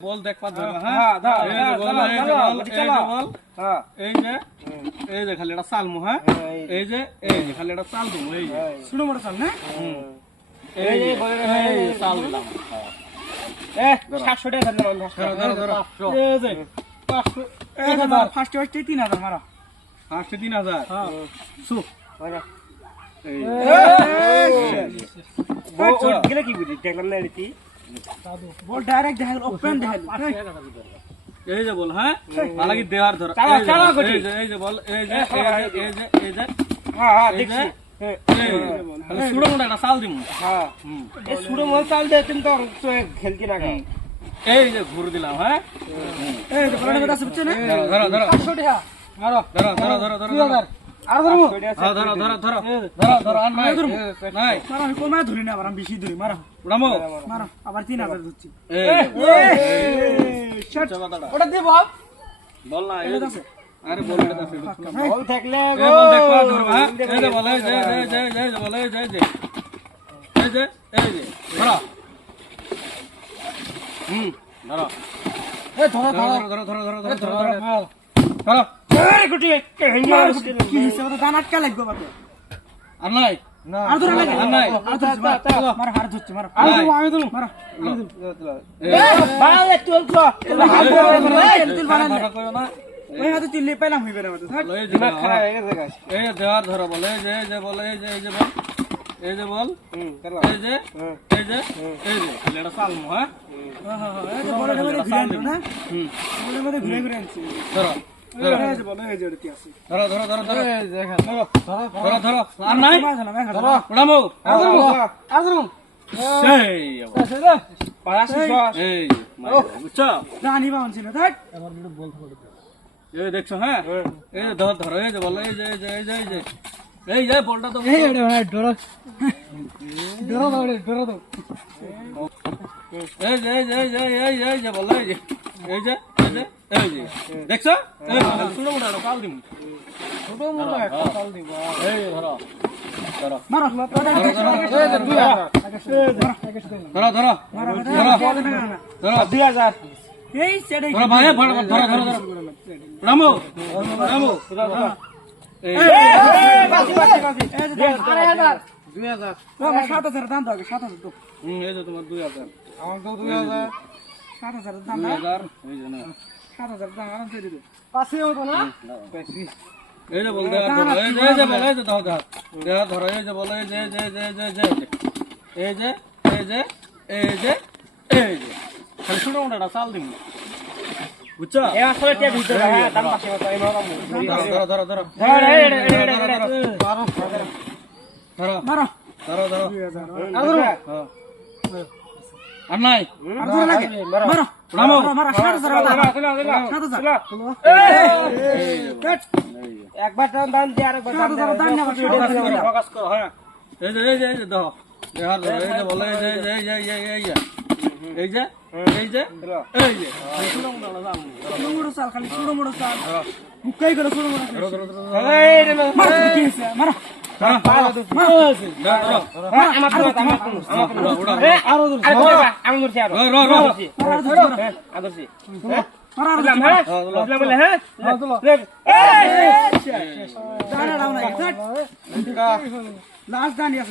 বল দেখবা ধরো হ্যাঁ, হ্যাঁ? দাও এই যে এটা চাল। মু হ্যাঁ। এই যে এই যে খালি এটা চাল দেবো এই যে। শুনো মোটা চাল না? এই যে চাল দিলাম। এ 700 টাকা দিলাম 500 এই যে 500 দেখলাম না এটি বল ডাইরেক্ট দেখাল ওপেন দেখাল এই যে বল হ্যাঁ? মালাকি দেওয়ার ধর। এই যে বল এই যে দিলাম হ্যাঁ? ধরো ধরো ধরো আর ধরো হ্যাঁ, ধরো ধরো ধরো ধরো ধরো আর নাই নাই মারা আমি কোন মাছ ধরি না আবার আমি বেশি ধরি মারা উড়ামো মারা আবার 3000 ধরছি। ওটা দে বল না আরে বল এটা দাও। বল থাকলে বল দেখ ধরবা হ্যাঁ? এই যে বল এই যে এই যে এই যে এই যে বল এই যে এই যে এই যে এই যে ধরো হুম ধরো এ ধরো ধরো ধরো ধরো ধরো ধরো ধরো ধরো ওই হাতে চিল্লি পেলাম হইবে না দিমাগ খারাপ হয়ে গেছে গাছ এই দেওয়ার ধরো বলে এই যে এই যে বলে এই যে এই যে বল এই যে বল এই যে এই যে এই যে। লেটা সাল মো হ্যাঁ? হ্যাঁ হ্যাঁ এই যে বলে ঘুরে ঘুরে আনছো না? হুম। বলে ঘুরে ঘুরে আনছো। ধরো। ধরো ধরো ধরো ধরো ধরো ধরো ধরো আর নাই মাছ না মাছ ধরো উড়ামো আর ধরো আর ধরো সেই পারাসি এই বুঝছ জানি বা না থাক এই দেখছ হ্যাঁ এই যে ধর ধরো এই যে বলো এই যে এই যে এই যে এই যে এই যে বলটা তো এই ওটা ওটা ডরো ডরো দাও ডরো দাও এই যে এই যে এই যে এই যে এই যে বলো এই যে এই যে এই যে এই যে দেখছ শুনো মোটা কাল দিম ছোট মোটো একটা দাও সাত হাজার তো হাজার আমার তো দুই হাজার সাত হাজার দাম যে সাত হাজার দাম আরাম করে দিবে। পাশে হতো না? এই যে বল এই যে এই যে বল এই যে দাও দাও দেওয়া ধরো এই যে বল এই যে যে যে এই যে এই যে এই যে। এই যে এই যে খালি ছোট মোটা চাল দিন বুঝছ? এ আসলে কে ভিতরে হ্যাঁ দাম পাশে হতো এই ধরো ধরো ধরো ধরো। ধর ধরো ধরো ধরো ধরো হ্যাঁ। আর নাই আর ধরো লাগে মারো রামো মারো সাত হাজার সাত হাজার যে। একবার দাম দিয়ে আরেকবার দাম দিয়ে ফোকাস করো হ্যাঁ এই যে এই যে এই যে দাও দেহার এই যে বলে এই যে এই যে এই যে এই যে এই যে এই যে এই যে ছোট মোটা চাল খালি ছোট মোটো চাল মুকাই করে ছোট মোটো মারো কি হইছে মারো আরও আদরছি আর র র আদরছি লাস্ট দাঁড়িয়ে